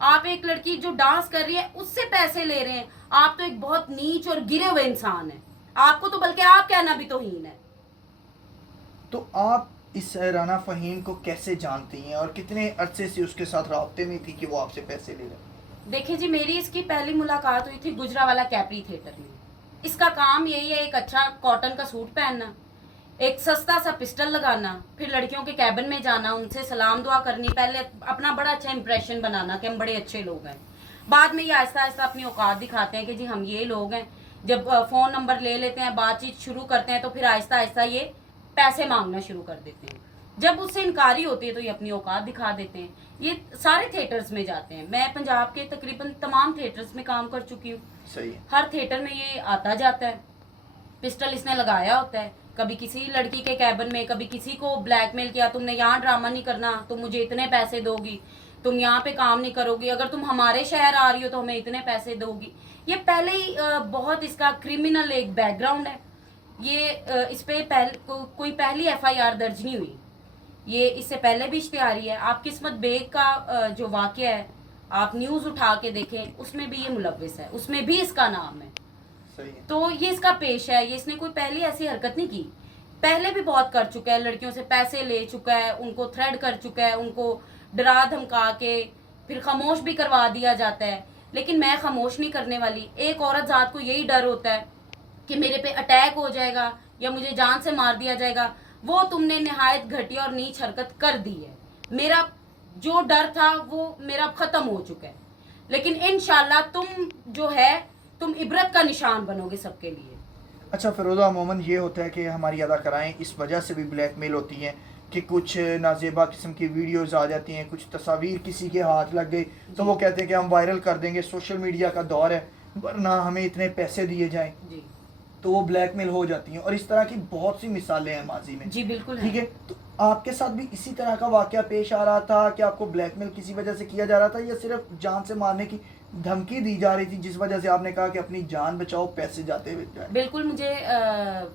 آپ ایک لڑکی جو ڈانس کر رہی ہے اس سے پیسے لے رہے ہیں. آپ تو ایک بہت نیچ اور گرے ہوئے انسان ہیں. آپ کو تو بلکہ آپ کہنا بھی توہین ہے. تو آپ اس رانا فہیم کو کیسے جانتی ہیں اور کتنے عرصے سے اس کے ساتھ رابطے میں تھی کہ وہ آپ سے پیسے لے رہے؟ دیکھیں جی, میری اس کی پہلی ملاقات ہوئی تھی گجرانوالہ کیپری تھیٹر میں. اس کا کام یہی ہے, ایک اچھا کاٹن کا سوٹ پہننا, ایک سستا سا پسٹل لگانا, پھر لڑکیوں کے کیبن میں جانا, ان سے سلام دعا کرنی, پہلے اپنا بڑا اچھا امپریشن بنانا کہ ہم بڑے اچھے لوگ ہیں. بعد میں یہ آہستہ آہستہ اپنی اوقات دکھاتے ہیں کہ جی ہم یہ لوگ ہیں. جب فون نمبر لے لیتے ہیں, بات چیت شروع کرتے ہیں, تو پھر آہستہ آہستہ یہ پیسے مانگنا شروع کر دیتے ہیں. جب اس سے انکاری ہوتی ہے تو یہ اپنی اوقات دکھا دیتے ہیں. یہ سارے تھیٹرز میں جاتے ہیں. میں پنجاب کے تقریباً تمام تھیٹرز میں کام کر چکی ہوں. صحیح ہے. ہر تھیٹر میں یہ آتا جاتا ہے. پسٹل اس نے لگایا ہوتا ہے, کبھی کسی لڑکی کے کیبن میں, کبھی کسی کو بلیک میل کیا, تم نے یہاں ڈرامہ نہیں کرنا, تم مجھے اتنے پیسے دو گی, تم یہاں پہ کام نہیں کرو گی, اگر تم ہمارے شہر آ رہی ہو تو ہمیں اتنے پیسے دو گی. یہ پہلے ہی بہت اس کا کرمنل ایک بیک گراؤنڈ ہے. یہ اس پہ کوئی پہلی ایف آئی آر درج نہیں ہوئی. یہ اس سے پہلے بھی اشتہاری ہے. آپ قسمت بیگ کا جو واقعہ ہے آپ نیوز اٹھا کے دیکھیں, اس میں بھی یہ ملوث ہے, اس میں بھی اس کا نام ہے. تو یہ اس کا پیش ہے. یہ اس نے کوئی پہلی ایسی حرکت نہیں کی. پہلے بھی بہت کر چکا ہے, لڑکیوں سے پیسے لے چکا ہے, ان کو تھریڈ کر چکا ہے, ان کو ڈرا دھمکا کے پھر خاموش بھی کروا دیا جاتا ہے. لیکن میں خاموش نہیں کرنے والی. ایک عورت ذات کو یہی ڈر ہوتا ہے کہ میرے پہ اٹیک ہو جائے گا یا مجھے جان سے مار دیا جائے گا. وہ تم نے نہایت گھٹیا اور نیچ حرکت کر دی ہے. میرا جو ڈر تھا وہ میرا ختم ہو چکا ہے. لیکن انشاءاللہ تم جو ہے تم عبرت کا نشان بنو گے سب کے لیے. اچھا فیروزہ, عموماً یہ ہوتا ہے کہ ہماری اداکارائیں اس وجہ سے بھی بلیک میل ہوتی ہیں کہ کچھ نازیبا قسم کی ویڈیوز آ جاتی ہیں, کچھ تصاویر کسی کے ہاتھ لگ گئی تو وہ کہتے ہیں کہ ہم وائرل کر دیں گے, سوشل میڈیا کا دور ہے, ورنہ ہمیں اتنے پیسے دیے جائیں. جی تو وہ بلیک میل ہو جاتی ہیں, اور اس طرح کی بہت سی مثالیں ہیں ماضی میں. جی بالکل. ٹھیک ہے, تو آپ کے ساتھ بھی اسی طرح کا واقعہ پیش آ رہا تھا کہ آپ کو بلیک میل کسی وجہ سے کیا جا رہا تھا, یا صرف جان سے مارنے کی دھمکی دی جا رہی تھی جس وجہ سے آپ نے کہا کہ اپنی جان بچاؤ, پیسے جاتے ہوئے جائیں؟ بالکل, مجھے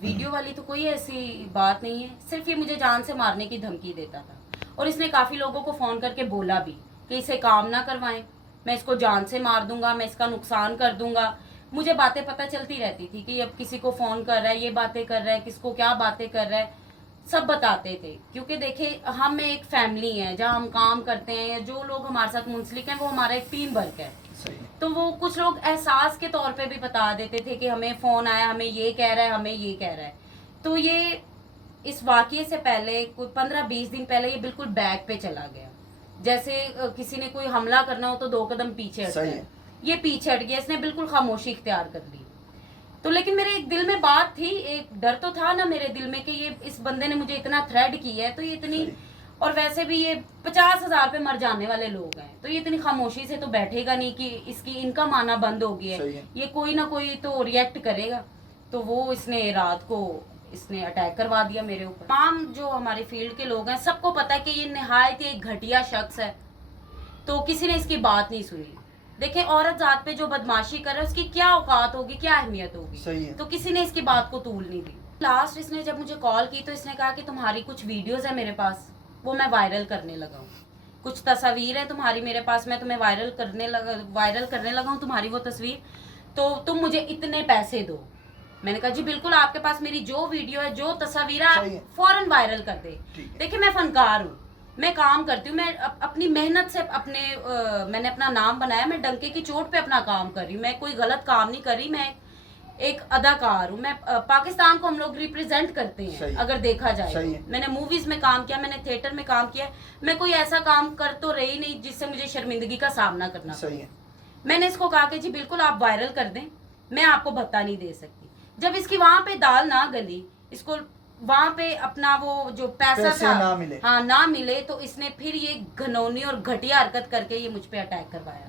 ویڈیو والی تو کوئی ایسی بات نہیں ہے. صرف یہ مجھے جان سے مارنے کی دھمکی دیتا تھا, اور اس نے کافی لوگوں کو فون کر کے بولا بھی کہ اسے کام نہ کروائیں, میں اس کو جان سے مار دوں گا, میں اس کا نقصان کر دوں گا. مجھے باتیں پتہ چلتی رہتی تھی کہ اب کسی کو فون کر رہا ہے, یہ باتیں کر رہا ہے, کس کو کیا باتیں کر رہا ہے, سب بتاتے تھے. کیونکہ دیکھیں ہم ایک فیملی ہے, جہاں ہم کام کرتے ہیں, جو لوگ ہمارے ساتھ منسلک ہیں وہ ہمارا ایک ٹیم ورک ہے. تو وہ کچھ لوگ احساس کے طور پہ بھی بتا دیتے تھے کہ ہمیں فون آیا, ہمیں یہ کہہ رہا ہے, ہمیں یہ کہہ رہا ہے. تو یہ اس واقعے سے پہلے کوئی 15-20 دن پہلے یہ بالکل بیک پہ چلا گیا. جیسے کسی نے کوئی حملہ کرنا ہو تو 2 قدم پیچھے ہٹتا ہے, یہ پیچھے ہٹ گیا, اس نے بالکل خاموشی اختیار کر لی. تو لیکن میرے ایک دل میں بات تھی, ایک ڈر تو تھا نا میرے دل میں کہ یہ اس بندے نے مجھے اتنا تھریڈ کیا ہے, تو یہ اتنی, اور ویسے بھی یہ 50,000 پہ مر جانے والے لوگ ہیں, تو یہ اتنی خاموشی سے تو بیٹھے گا نہیں کہ اس کی انکم آنا بند ہو گیا ہے, یہ کوئی نہ کوئی تو ریئیکٹ کرے گا. تو وہ اس نے رات کو اس نے اٹیک کروا دیا میرے اوپر. تمام جو ہمارے فیلڈ کے لوگ ہیں سب کو پتا ہے کہ یہ نہایت ایک گھٹیا شخص ہے, تو کسی نے اس کی بات نہیں سنی. دیکھیں عورت ذات پہ جو بدماشی کر رہا ہے اس کی کیا اوقات ہوگی, کیا اہمیت ہوگی, تو کسی نے اس کی بات کو طول نہیں دی. لاسٹ اس نے جب مجھے کال کی تو اس نے کہا کہ تمہاری کچھ ویڈیوز ہیں میرے پاس, وہ میں وائرل کرنے لگا ہوں, کچھ تصاویر ہیں تمہاری میرے پاس, میں تمہیں وائرل کرنے لگا ہوں تمہاری وہ تصویر, تو تم مجھے اتنے پیسے دو. میں نے کہا جی بالکل, آپ کے پاس میری جو ویڈیو ہے, جو تصاویر ہے, فوراً وائرل کر دے. دیکھیں میں فنکار ہوں, میں کام کرتی ہوں, میں اپنی محنت سے میں نے اپنا نام بنایا, میں ڈنکے کی چوٹ پہ اپنا کام کر رہی ہوں, میں کوئی غلط کام نہیں کر رہی, میں ایک اداکار ہوں. میں پاکستان کو ہم لوگ ریپرزینٹ کرتے ہیں اگر دیکھا جائے. میں نے موویز میں کام کیا, میں نے تھیٹر میں کام کیا, میں کوئی ایسا کام کر تو رہی نہیں جس سے مجھے شرمندگی کا سامنا کرنا پڑے. میں نے اس کو کہا کہ جی بالکل آپ وائرل کر دیں, میں آپ کو بھتا نہیں دے سکتی. جب اس کی وہاں پہ دال نہ گلی, اس کو وہاں پہ اپنا وہ جو پیسہ تھا نہ ملے, تو اس نے پھر یہ گھنونی اور گھٹیا حرکت کر کے یہ مجھ پہ اٹیک کروایا.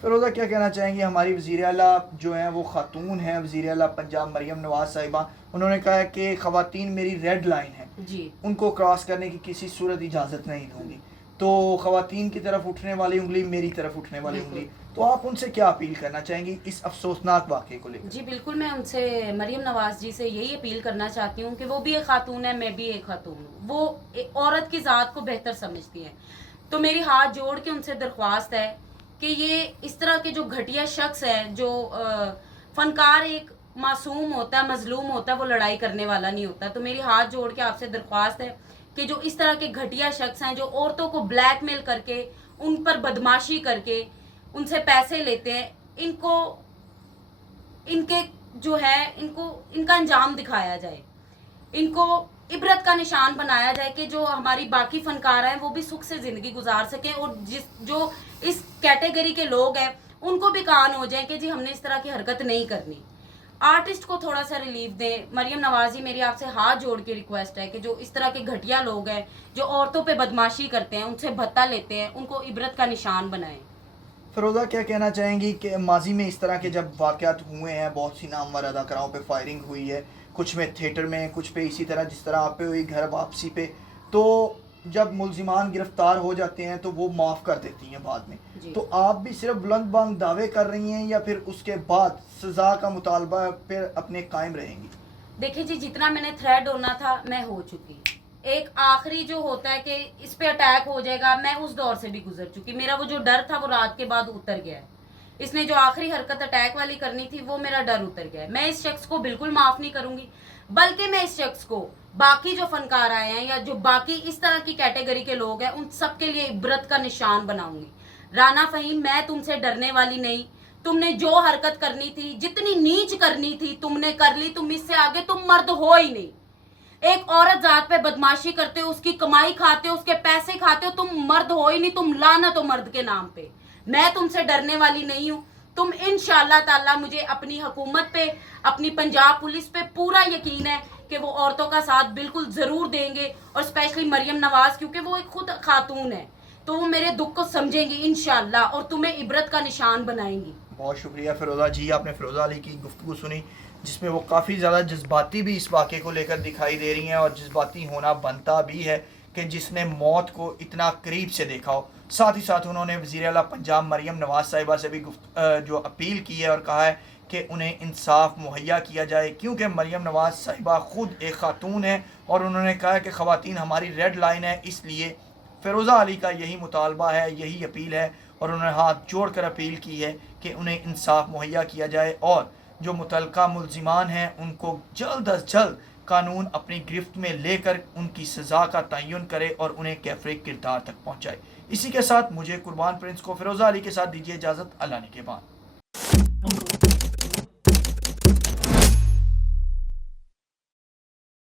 فیروزہ کیا کہنا چاہیں گے؟ ہماری وزیر اعلیٰ جو ہیں وہ خاتون ہیں, وزیر اعلیٰ پنجاب مریم نواز صاحبہ, انہوں نے کہا ہے کہ خواتین میری ریڈ لائن ہے, جی ان کو کراس کرنے کی کسی صورت اجازت نہیں دوں گی. تو خواتین کی طرف اٹھنے والی انگلی میری طرف اٹھنے والی انگلی, تو آپ ان سے کیا اپیل کرنا چاہیں گی اس افسوسناک واقعے کو لے کر؟ جی بالکل, میں ان سے مریم نواز جی سے یہی اپیل کرنا چاہتی ہوں کہ وہ بھی ایک خاتون ہے, میں بھی ایک خاتون ہوں, وہ عورت کی ذات کو بہتر سمجھتی ہیں. تو میری ہاتھ جوڑ کے ان سے درخواست ہے کہ یہ اس طرح کے جو گھٹیا شخص ہے جو فنکار ایک معصوم ہوتا ہے, مظلوم ہوتا ہے, وہ لڑائی کرنے والا نہیں ہوتا. تو میری ہاتھ جوڑ کے آپ سے درخواست ہے کہ جو اس طرح کے گھٹیا شخص ہیں جو عورتوں کو بلیک میل کر کے, ان پر بدماشی کر کے ان سے پیسے لیتے ہیں, ان کو ان کے جو ہے ان کا انجام دکھایا جائے, ان کو عبرت کا نشان بنایا جائے کہ جو ہماری باقی فنکار ہیں وہ بھی سکھ سے زندگی گزار سکیں, اور جو اس کیٹیگری کے لوگ ہیں ان کو بھی کان ہو جائیں کہ جی ہم نے اس طرح کی حرکت نہیں کرنی. آرٹسٹ کو تھوڑا سا ریلیف دیں. مریم نوازی, میری آپ سے ہاتھ جوڑ کے ریکویسٹ ہے کہ جو اس طرح کے گھٹیا لوگ ہیں جو عورتوں پہ بدماشی کرتے ہیں, ان سے بھتہ لیتے ہیں, ان کو عبرت کا نشان بنائیں. فیروزہ کیا کہنا چاہیں گی کہ ماضی میں اس طرح کے جب واقعات ہوئے ہیں, بہت سی نامور اداکاراؤں پہ فائرنگ ہوئی ہے, کچھ میں تھیٹر میں, کچھ پہ اسی طرح جس طرح آپ پہ ہوئی گھر واپسی پہ, تو جب ملزمان گرفتار ہو جاتے ہیں تو وہ معاف کر دیتی ہیں بعد میں, تو آپ بھی صرف بلند بانگ دعوے کر رہی ہیں یا پھر اس کے بعد سزا کا مطالبہ پھر اپنے قائم رہیں گی؟ دیکھیں جی, جتنا میں نے تھریڈ ہونا تھا میں ہو چکی. ایک آخری جو ہوتا ہے کہ اس پہ اٹیک ہو جائے گا, میں اس دور سے بھی گزر چکی. میرا وہ جو ڈر تھا وہ رات کے بعد اتر گیا ہے. اس نے جو آخری حرکت اٹیک والی کرنی تھی وہ میرا ڈر اتر گیا ہے. میں اس شخص کو بالکل معاف نہیں کروں گی, بلکہ میں اس شخص کو باقی جو فنکار آئے ہیں یا جو باقی اس طرح کی کیٹیگری کے لوگ ہیں ان سب کے لیے عبرت کا نشان بناؤں گی. رانا فہیم, میں تم سے ڈرنے والی نہیں. تم نے جو حرکت کرنی تھی, جتنی نیچ کرنی تھی تم نے کر لی. تم اس سے آگے تم مرد ہو ہی نہیں. ایک عورت ذات پہ بدماشی کرتے ہو, اس کی کمائی کھاتے ہو, اس کے پیسے کھاتے ہو, تم مرد ہو ہی نہیں. تم لعنت ہو مرد کے نام پہ. میں تم سے ڈرنے والی نہیں ہوں. تم انشاءاللہ تعالی, مجھے اپنی حکومت پہ, اپنی پنجاب پولیس پہ پورا یقین ہے کہ وہ عورتوں کا ساتھ بالکل ضرور دیں گے, اور اسپیشلی مریم نواز, کیونکہ وہ ایک خود خاتون ہے, تو وہ میرے دکھ کو سمجھیں گی انشاءاللہ اور تمہیں عبرت کا نشان بنائیں گی. بہت شکریہ فیروزہ جی. آپ نے فیروزہ علی کی گفتگو سنی جس میں وہ کافی زیادہ جذباتی بھی اس واقعے کو لے کر دکھائی دے رہی ہیں, اور جذباتی ہونا بنتا بھی ہے کہ جس نے موت کو اتنا قریب سے دیکھا ہو. ساتھ ہی ساتھ انہوں نے وزیر اعلیٰ پنجاب مریم نواز صاحبہ سے بھی جو اپیل کی ہے اور کہا ہے کہ انہیں انصاف مہیا کیا جائے, کیونکہ مریم نواز صاحبہ خود ایک خاتون ہے, اور انہوں نے کہا ہے کہ خواتین ہماری ریڈ لائن ہے. اس لیے فیروزہ علی کا یہی مطالبہ ہے, یہی اپیل ہے, اور انہوں نے ہاتھ جوڑ کر اپیل کی ہے کہ انہیں انصاف مہیا کیا جائے, اور جو متعلقہ ملزمان ہیں ان کو جلد از جلد قانون اپنی گرفت میں لے کر ان کی سزا کا تعین کرے اور انہیں کیفر کردار تک پہنچائے. اسی کے ساتھ مجھے قربان پرنس کو فیروزہ علی کے ساتھ دیجیے اجازت. اللہ نے کے بعد.